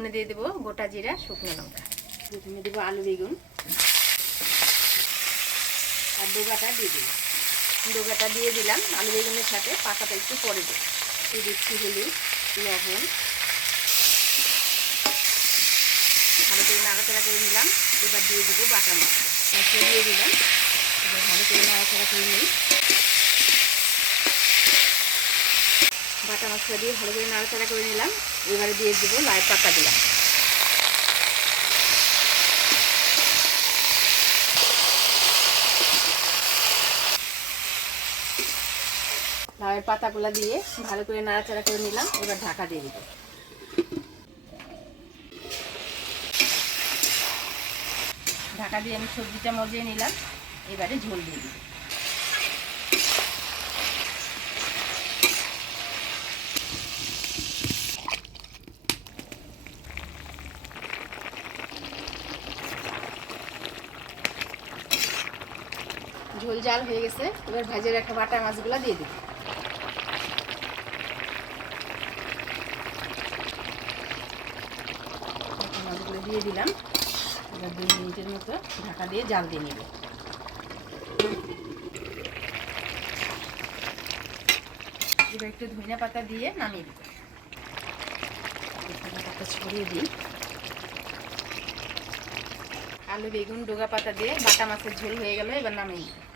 ফোড়নে দিয়ে দেবো গোটা জিরা, শুকনো লঙ্কা। প্রথমে দেবো আলু বেগুন আর ডোগাটা দিয়ে দিলাম। ডোগাটা দিয়ে দিলাম আলু বেগুনের সাথে, পাতাটা একটু পরে দেবো। দিয়ে দিচ্ছি হলুদ, লবণ, ভালো করে নাড়াচাড়া করে নিলাম। এবার দিয়ে দেবো বাটা মশলা দিয়ে দিলাম। এবার ভালো করে নাড়াচাড়া করে নিই। বাটা মশলা দিয়ে ভালো করে নাড়াচাড়া করে নিলাম। এবারে দিয়ে দেবো লাউ পাতা দিলাম। লাউয়ের পাতাগুলো দিয়ে ভালো করে নাড়াচাড়া করে নিলাম। এবার ঢাকা দিয়ে দিব। ঢাকা দিয়ে আমি সবজিটা মজিয়ে নিলাম। এবারে ঝোল দিয়ে দিব। ঝোল জাল হয়ে গেছে। এবার ভেজে রাখা বাটা মাছগুলো দিয়ে দিব। মাছগুলো দিয়ে দিলাম। এবার 2 মিনিটের মতো ঢাকা দিয়ে জাল দিয়ে নেব। এবার একটু ধনিয়া পাতা দিয়ে নামিয়ে দিব। ধনিয়া পাতা ছড়িয়ে দিই। আলু বেগুন ডোগা পাতা দিয়ে বাটা মাছের ঝোল হয়ে গেল। এবার নামিয়ে দিই।